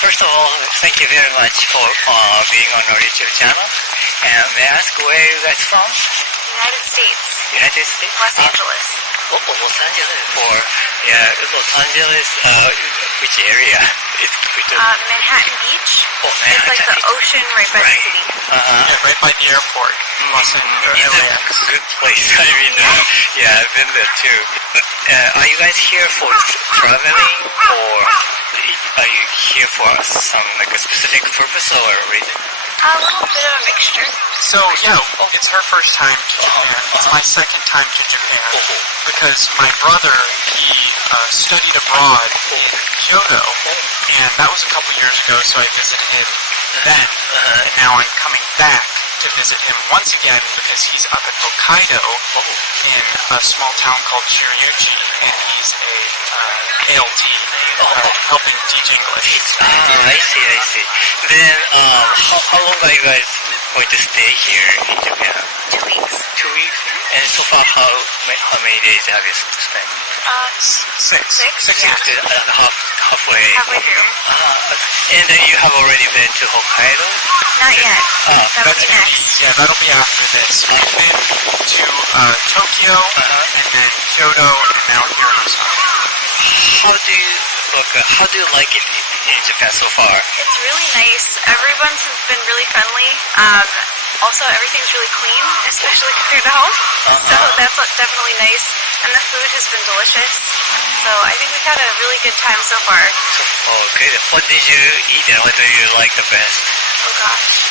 First of all, thank you very much for being on our YouTube channel. And may I ask where you guys from? United States. United States? Los Angeles. Los Angeles? Los Angeles, which area? It's Manhattan Beach. Manhattan It's like the Beach. ocean right by the city. Yeah, right by the airport. Los It's a LAX. good place. I mean, yeah, I've been there too. But, are you guys here for traveling, or are you here for some like a specific purpose or reason? A little bit of a mixture. So, yeah, it's her first time to Japan. It's my second time to Japan. Because my brother, he studied abroad in Kyoto. And that was a couple years ago, so I visited him then. And now I'm coming back to visit him once again because he's up in Hokkaido in a small town called Shiryuchi, and he's a ALT, helping teach English. I see. Then, how long are you guys going to stay here in Japan? 2 weeks. 2 weeks? And so far, how many days have you spent? Six. Yeah. Halfway. Halfway through. And then you have already been to Hokkaido? Not yet. That'll be That's next. Yeah, that'll be after this. I've been to Tokyo, and then Kyoto, and now here in Osaka. How do you like it in Japan so far? It's really nice. Everyone's been really friendly. Also, everything's really clean, especially compared to home. So that's definitely nice. And the food has been delicious. So I think we've had a really good time so far. Okay. What did you eat and what do you like the best? Oh gosh.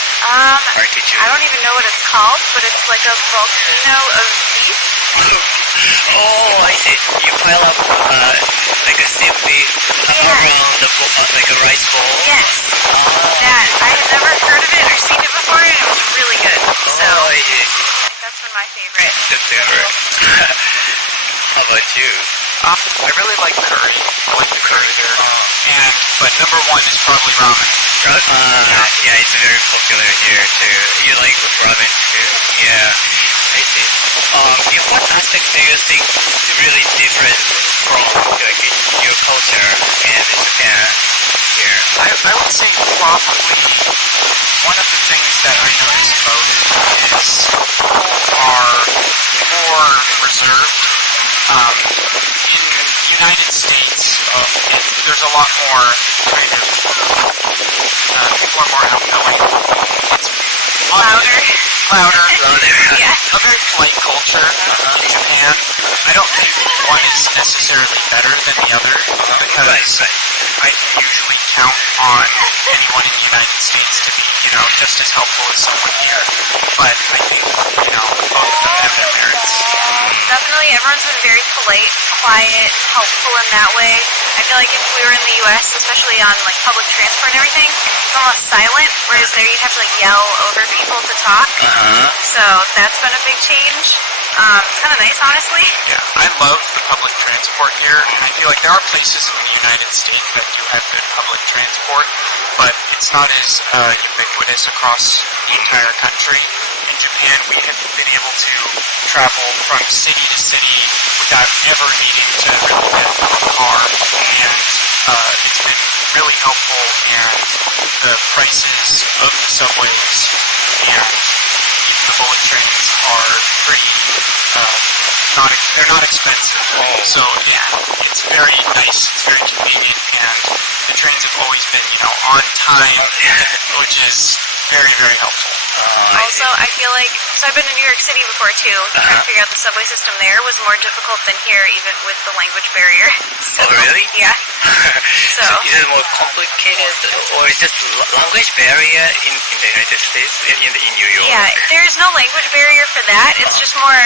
Artichoke. I don't even know what it's called, but it's like a volcano of beef. Oh, I see. You pile up like a steamed beef around the like a rice bowl. Yes. That. I had never heard of it or seen it before, and it was really good. So I see. that's been my favorite. Good favorite. How about you? I really like curry. I like the curry here. But number one is probably ramen. Yeah, it's very popular here too. You like ramen too? Yeah, I see. In what aspect do you think is really different from like your culture and Japan here? I would say probably one of the things that I noticed most is people are more reserved. In the United States, there's a lot more kind of, people are more outgoing. It's louder. Yeah. A very polite culture in Japan. I don't think one is necessarily better than the other because I can usually count on anyone in the United States to be, just as helpful as someone here. But I think, both of them have their merits. Definitely, everyone's been very polite, quiet, helpful in that way. I feel like if we were in the U.S., especially on like public transport and everything, it's almost silent, whereas there you'd have to like yell over people to talk. So that's been a big change. It's kind of nice, honestly. Yeah, I love the public transport here, and I feel like there are places in the United States that do have good public transport, but it's not as ubiquitous across the entire country. In Japan, we have been able to travel from city to city without ever needing to really get into a car, and it's been really helpful, and the prices of the subways and even the bullet trains are pretty, they're not expensive. So yeah, it's very nice, it's very convenient, and the trains have always been, on time, which is very, very helpful. Also, I feel like, so I've been to New York City before too, trying to figure out the subway system there was more difficult than here, even with the language barrier. So, really? Yeah. So is it more complicated, or is just language barrier in the United States, in New York? Yeah, there's no language barrier for that. It's just more,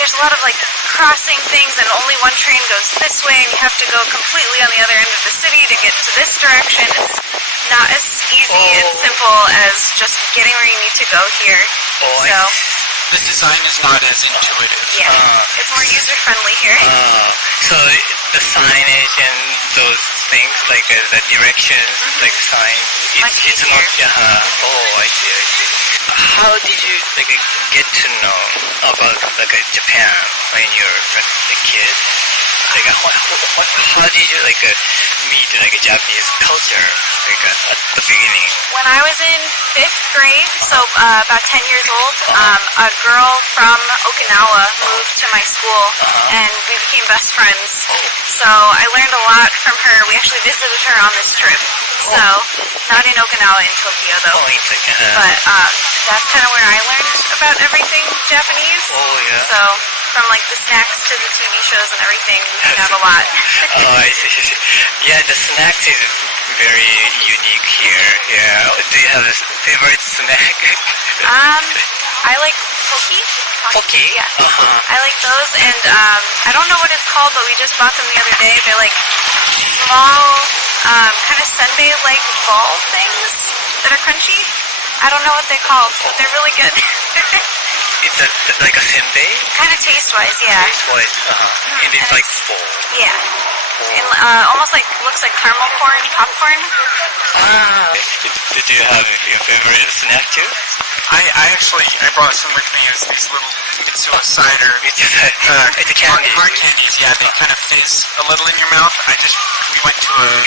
there's a lot of like crossing things, and only one train goes this way, and you have to go completely on the other end of the city to get to this direction. It's not as easy and simple as just getting where you need to go here. So the design is not as intuitive. Yeah, it's more user-friendly here. So the signage and those things, like the directions, like signs, it's not. I see. How did you get to know about Japan when you're a kid? How did you meet to like Japanese culture like at the beginning? When I was in 5th grade, so about 10 years old, a girl from Okinawa moved to my school, and we became best friends. So I learned a lot from her. We actually visited her on this trip. So not in Okinawa, in Tokyo though. Oh, in Tokyo. But that's kind of where I learned about everything Japanese. Oh, yeah. So from like the snacks to the TV shows and everything, we got a lot. Oh, I see. Yeah, the snacks is very unique here. Yeah. Do you have a favorite snack? I like Pocky. Pocky? Yeah. I like those, and I don't know what it's called, but we just bought them the other day. They're like small, kind of sundae-like ball things that are crunchy. I don't know what they're called, but they're really good. It's like a senbei? Kind of taste-wise, yeah. Taste-wise, and it's like ball. Yeah. And almost like looks like caramel corn, popcorn. Do you have your favorite snack too? I brought some with me. It's these little Mitsuo cider. It's a candy. Hard candies, yeah. They kind of fizz a little in your mouth. We went to a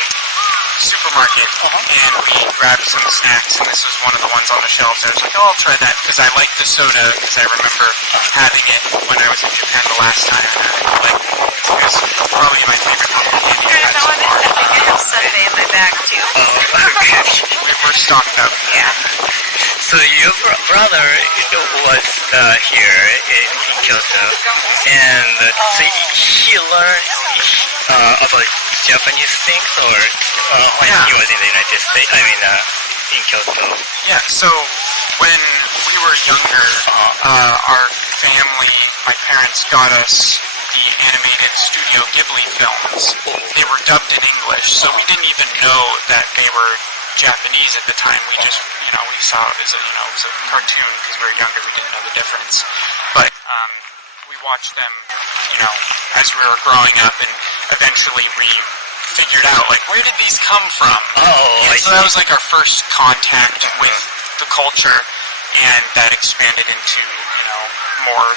supermarket and we grabbed some snacks, and this was one of the ones on the shelves. I was like, oh, I'll try that because I like the soda because I remember having it when I was in Japan the last time. But it was probably my favorite candy. Curtis, I think I have sundae in my bag too. Oh, okay. We're stocked up. Yeah. So your brother was here in Kyoto, and so he learned about Japanese things, or when he was in the United States, in Kyoto? Yeah, so when we were younger, our family, my parents got us the animated Studio Ghibli films. They were dubbed in English, so we didn't even know that they were Japanese at the time. We just, we saw it as it was a cartoon because we were younger. We didn't know the difference. But we watched them, as we were growing up, and eventually we figured out, like, where did these come from? So that was like our first contact with the culture, and that expanded into, more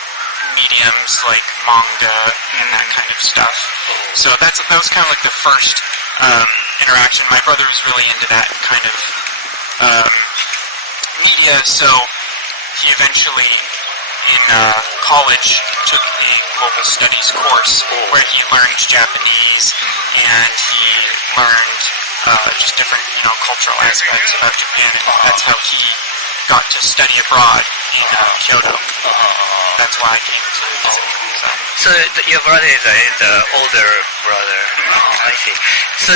mediums like manga and that kind of stuff. So that was kind of like the first interaction. My brother was really into that kind of media, so he eventually in college took a global studies course where he learned Japanese and he learned just different cultural aspects about Japan, and that's how he got to study abroad in Kyoto. That's why I came to visit. So your brother is the older brother. I see. So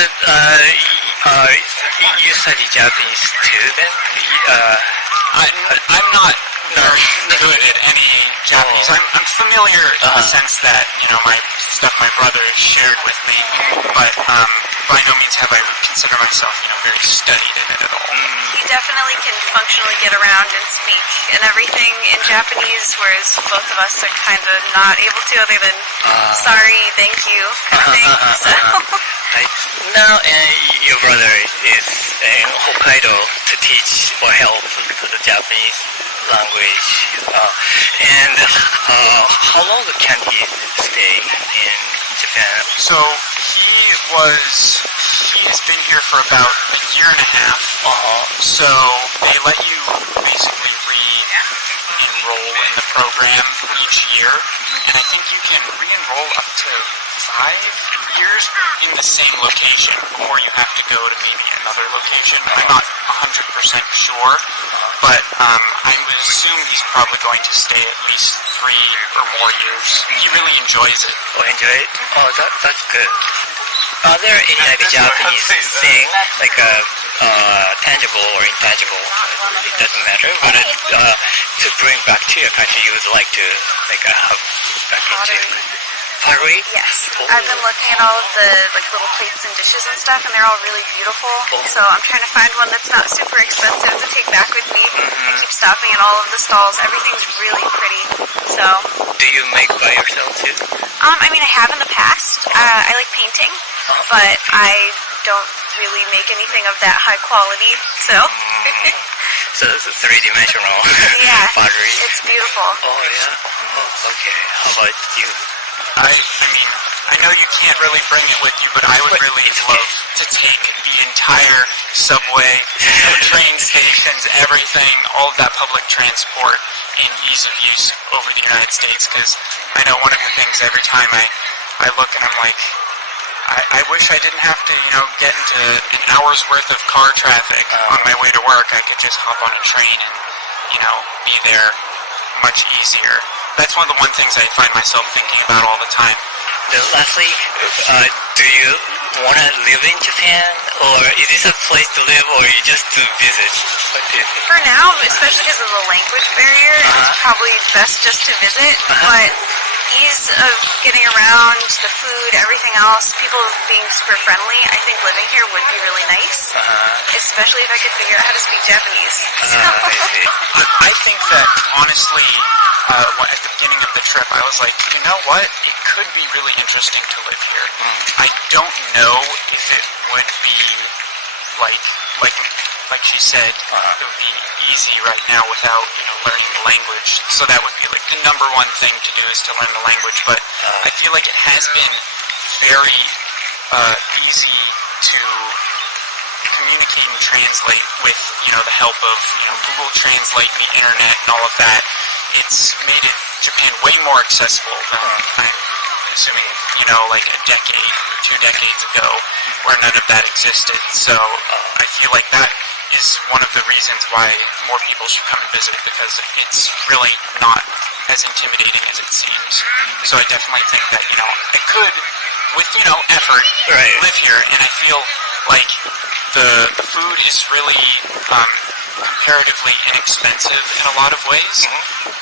you study Japanese too then? I'm not very good at any Japanese. I'm familiar in the sense that, my brother shared with me, but by no means have I considered myself, very studied in it at all. He definitely can functionally get around and speak and everything in Japanese, whereas both of us are kind of not able to, other than sorry, thank you kind of thing. So. Now your brother is in Hokkaido to teach or help the Japanese language. And how long can he stay in Japan? So he's been here for about a year and a half. So they let you basically re-enroll in the program each year, and I think you can re-enroll up to 5 years in the same location before you have to go to maybe another location. I'm not 100% sure, but I would assume he's probably going to stay at least 3 or more years. He really enjoys it. Oh, enjoy it? Oh, that's good. Are there any Japanese thing, like tangible or intangible? It doesn't matter, but to bring back to your country, you would like to have back into pottery? Yes. I've been looking at all of the little plates and dishes and stuff, and they're all really beautiful. So I'm trying to find one that's not super expensive to take back with me. I keep stopping at all of the stalls. Everything's really pretty. So. Do you make by yourself too? I have in the past. I like painting, but I don't really make anything of that high quality. So. So it's a 3-dimensional yeah, pottery. it's beautiful. Oh yeah. Oh, okay. How about you? I mean, I know you can't really bring it with you, but I would really love to take the entire subway, train stations, everything, all of that public transport in ease of use over the United States, because I know one of the things every time I look and I'm like, I wish I didn't have to, get into an hour's worth of car traffic on my way to work. I could just hop on a train and, be there much easier. That's one of the things I find myself thinking about all the time. Lastly, do you want to live in Japan, or is this a place to live, or you just to visit? What do you think? For now, especially because of the language barrier, it's probably best just to visit. But ease of getting around, the food, everything else, people being super friendly, I think living here would be really nice. Especially if I could figure out how to speak Japanese. I see. I think that, honestly, at the beginning of the trip, I was like, you know what? It could be really interesting to live here. I don't know if it would be like she said, it would be easy right now without, learning the language. So that would be like the number one thing to do is to learn the language. But I feel like it has been very easy to communicate and translate with, the help of, Google Translate and the internet and all of that. It's made Japan way more accessible than I'm assuming, like a decade or 2 decades ago where none of that existed. So I feel like that is one of the reasons why more people should come and visit, because it's really not as intimidating as it seems. So I definitely think that, I could, with, effort, live here, and I feel like the food is really comparatively inexpensive in a lot of ways,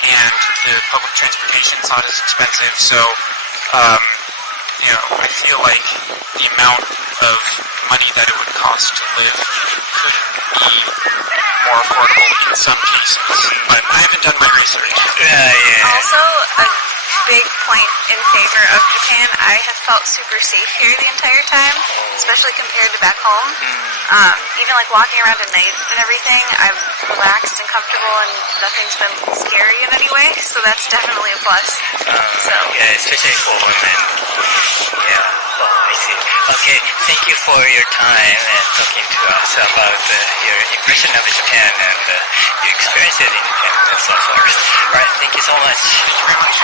and the public transportation is not as expensive, so I feel like the amount of money that it would cost to live could be more affordable in some cases, but I haven't done my research. Also, a big point in favor of Japan, I have felt super safe here the entire time, especially compared to back home. Even like walking around at night and everything, I'm relaxed and comfortable and nothing's been scary in any way, so that's definitely a plus. Yeah, especially for women. Yeah, I see. Okay, thank you for your time and talking to us about your impression of Japan and your experiences in Japan and so forth. Alright, thank you so much. Thank you very much.